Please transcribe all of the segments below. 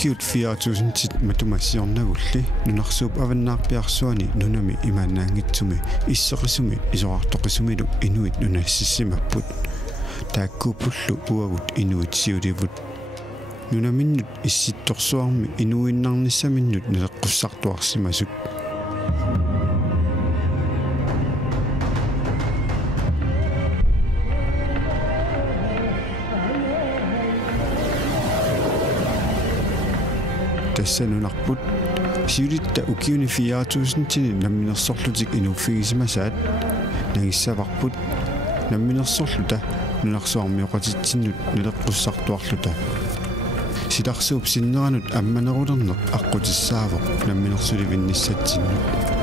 ukiut 4000 matumassiornagulli nunarsuup avannaarpiarsuani nunami imaannaangitsumi isseqisumi isoqartoqisumilu inuit nunassissimapput taakkuupullu uagut inuit siulivut nunaminnut issittorsuarmi inuinnarnissaminnut naleqqussartuarsimasut тассанунарпут сиулитта укиуни 4000-тини намминерсорлутик инуффигисимасаат нагиссаварпут намминерсорлута нунарсуармиоқатитсиннут налеққуссартуарлута силарсууп синнеранут амманерулернеқ аққутиссаавоқ намминерсуливинниссатсиннут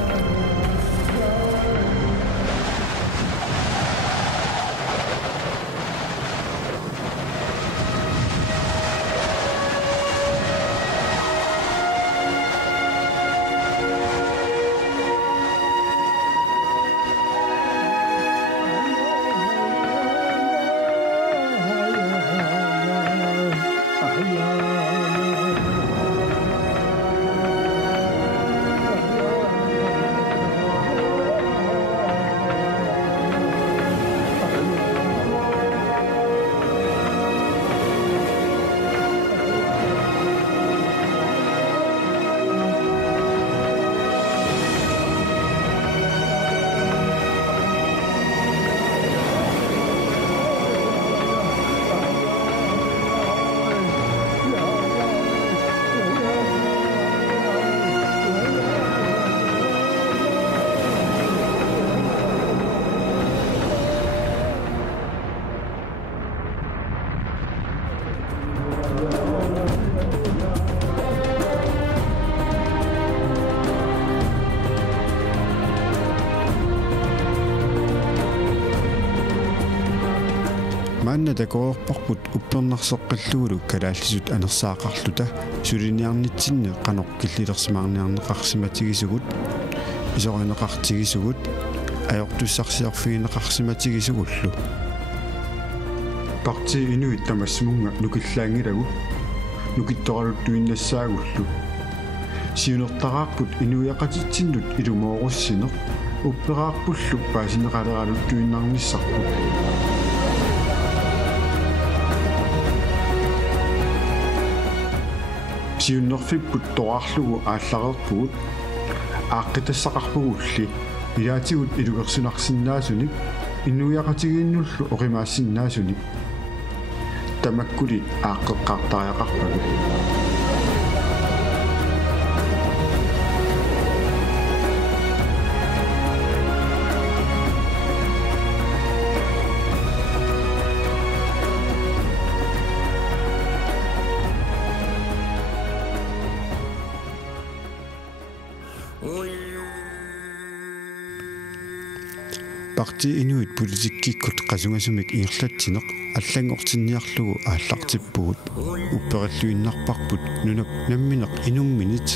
маанна такоорпарпут уппернарсеққаллугулу калааллисут анерсаақарлута сулиниарнитсинне қанеқ киллилерсимаарниарнеқарсиматигисугут исоринеқартигисугут аёртуссарсиарфигинеқарсиматигисугуллу парти инуит тамассмунга нукиллаангилагу нукитторалуттуиннассаагуллу сиунертараарпут инуяқатитсиннут илумооруссинеқ уппераарпуллу паасинеқалералуттуиннарниссарпут сиуннерфиппут тоарлугу ааллареерпугут ааққитассақарпугулли илаатигут илугерсунарсиннаасуник иннуяқатигииннуллу оқимаассиннаасуник тамаккули ааққеққартариақарпагу парти инуит политиккиккут qasунgasumik иерлатсинеқ аллангортинниарлугу ааллартиппугут уппераллуиннарпарпут нунап намминеқ инунгминит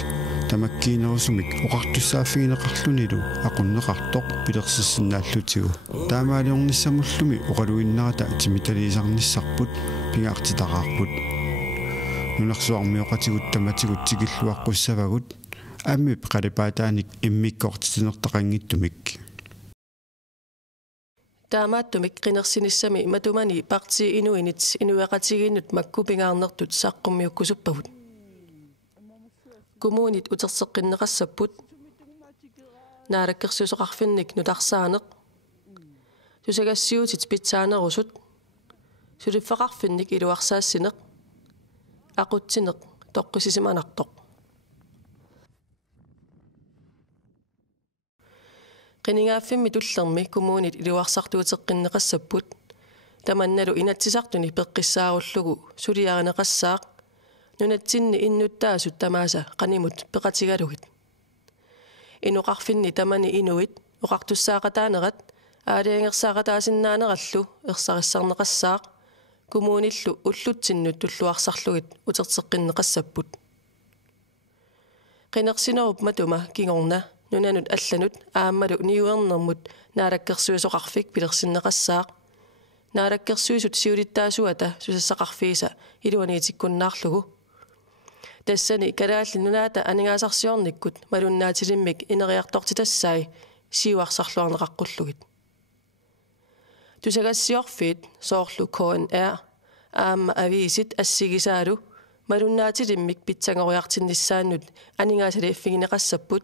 тамаккиинерусумик оқартуссааффигинеқарлунилу ақуннеқартоқ пилерсиссиннааллутигу таамаалиорниссамуллуми оқалуиннарата тимиталиисарниссарпут пингаартитараарпут нунарсуармиоқатигут таматигут тикиллуаққуссавагут аммип қалипаатааник иммиккоортитинертақангиттумик таамааттумик qinерсиниссами матумани парти инуинит инуяқатигииннут маккупингаарнертут сааққуммиуккусуппагут коммунит утерсеққиннеқассаппут наалаккерсусоқарфинник нутарсаанеқ тусагассиутит питсаанерусут сулиффақарфинник илуарсаассинеқ ақутсинеқ тоққисисиманартоқ qiningaaffimmi tullermi kommunit iluarsartuuteqqinneqassaput tamannalu inatsisartuni peqqissaarullугу suliarineqassaaq nunatsinni innuttaasut tamaasa qanimut peqatigalugit inuqarfinni tamani inuit uqartussaaqataanerat aaliangersaaqataasinnaanераллу ерсарissarneqassaaq kommunillu ullutsinnut tulluarsarlugit uterteqqinneqassaput qinersinerup matuma kingorna нунанут алланут ааммалу ниуернэрмут наалаккерсуисоқарфик пилерсиннеқассаақ наалаккерсуисут сиулиттаасуата сусассақарфииса илуаниитиккуннаарлугу тассани калааллинунаата анингаасарсиорниккут малуннаатилиммик инериартортитассаи сиуарсарлуарнеқаққуллугит тусагассиорфит соорлу КНР аама ависит ассигисаалу малуннаатилиммик питсангориартиннissaannут анингаасали иффигинеқассаппут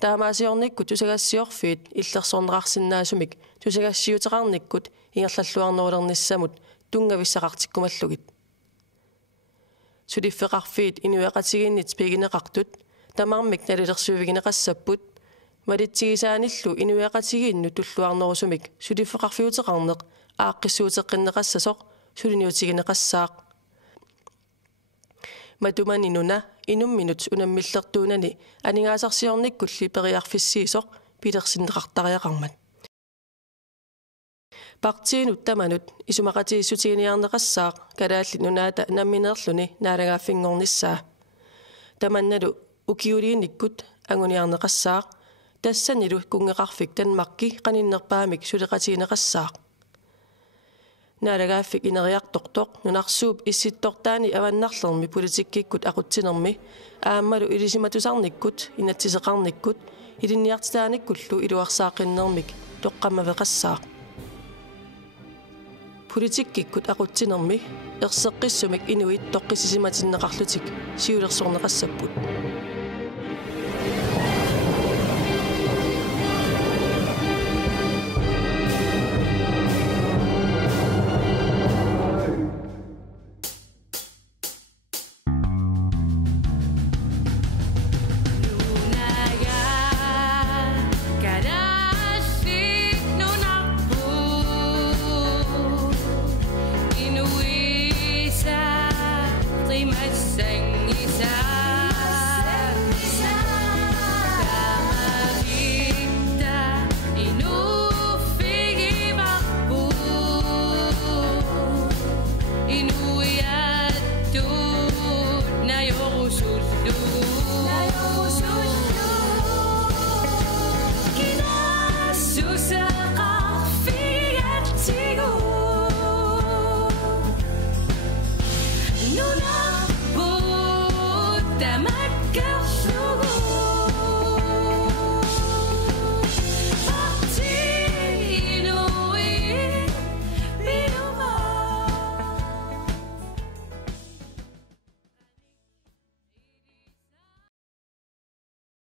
таамаасиорниккут тусагассиорфит иллерсорнеқарсинаасумик тусагассиутеқарниккут ингерллаллуарнерулерниссамут тунгависсақартиккумаллугит сулиффеқарфиит инуяқатигиннит пигинеқартут тамармик налилерсуувигинеқассаппут малитсигисааниллу инуяқатигинну туллуарнерусумик сулиффеқарфиутеқарнеқ ааққиссуутеққиннеқассасоқ сулиниутигинеқассаақ матуманинуна инумминут унаммиллертуунани анингаасарсиорниккулли периарфиссиисоқ пилерсиннеқартариақармат партиинут таманут исумақатииссутигиниарнеқассаақ калааллинунаата намминеерлүни наалагааффингорниссаа таманналу укиулииниккут агуниарнеқассаақ тассанилу кунгеқарфик танмақки қаниннерпаамик сулеқатигинеқассаақ наалагааффик инериартортоқ нунарсууп исситтортаани аваннарлерми политиккиккут ақутсинерми ааммалу илисиматусарниккут инатсисеқарниккут илинниартитааниккуллу илуарсааққиннермик тоққаммавеқассаақ политиккиккут ақутсинерми ерсеққиссумик инуит тоққисисиматиннеқарлутик сиулерсорнеқассаппут